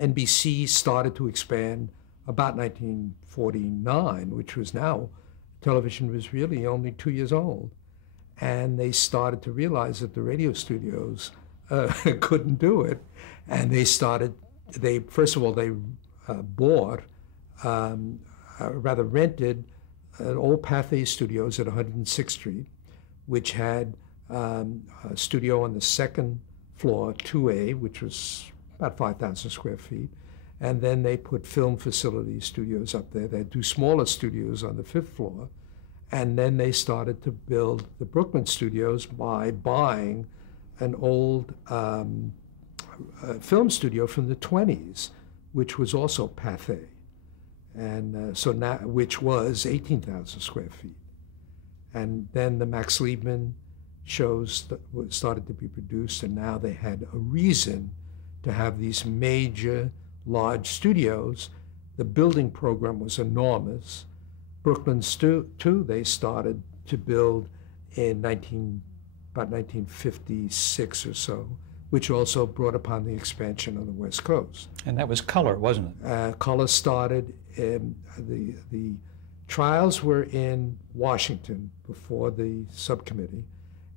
NBC started to expand about 1949, which was now, television was really only 2 years old. And they started to realize that the radio studios couldn't do it. And first of all, they bought, rather rented, old Pathé Studios at 106th Street, which had a studio on the second floor, 2A, which was about 5,000 square feet. And then they put film facility studios up there. They had two smaller studios on the fifth floor. And then they started to build the Brooklyn studios by buying an old film studio from the 20s, which was also Pathé, and so now, which was 18,000 square feet. And then the Max Liebman shows started to be produced, and now they had a reason to have these major, large studios. The building program was enormous. Brooklyn too, they started to build in about 1956 or so, which also brought upon the expansion on the West Coast. And that was color, wasn't it? Color started the trials were in Washington before the subcommittee.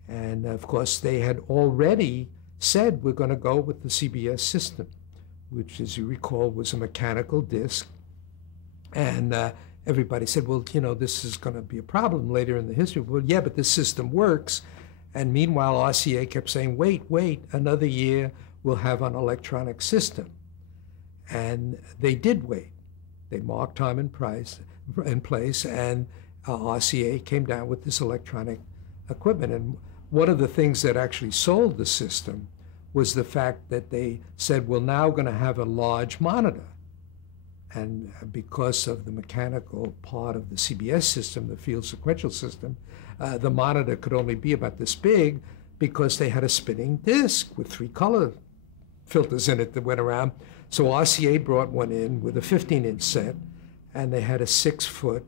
And of course, they had already said, we're going to go with the CBS system, which, as you recall, was a mechanical disc. And everybody said, well, you know, this is going to be a problem later in the history. Well, yeah, but this system works. And meanwhile, RCA kept saying, wait, another year, we'll have an electronic system. And they did wait. They marked time and place, and RCA came down with this electronic equipment. And one of the things that actually sold the system was the fact that they said, we're now going to have a large monitor. And because of the mechanical part of the CBS system, the field sequential system, the monitor could only be about this big because they had a spinning disc with 3 color filters in it that went around. So RCA brought one in with a 15-inch set, and they had a 6-foot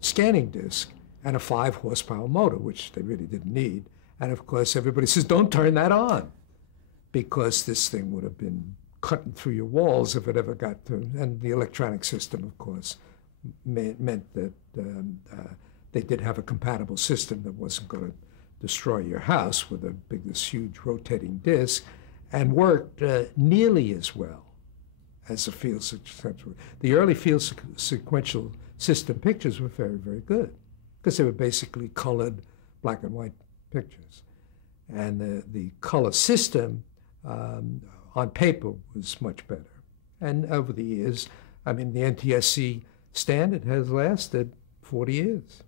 scanning disc and a 5-horsepower motor, which they really didn't need. And of course, everybody says, don't turn that on, because this thing would have been cutting through your walls if it ever got through. And the electronic system, of course, meant that they did have a compatible system that wasn't going to destroy your house with this huge rotating disc, and worked nearly as well as the field sequential. The early field sequential system pictures were very, very good, because they were basically colored black and white pictures. And the color system on paper was much better. And over the years, I mean, the NTSC standard has lasted 40 years.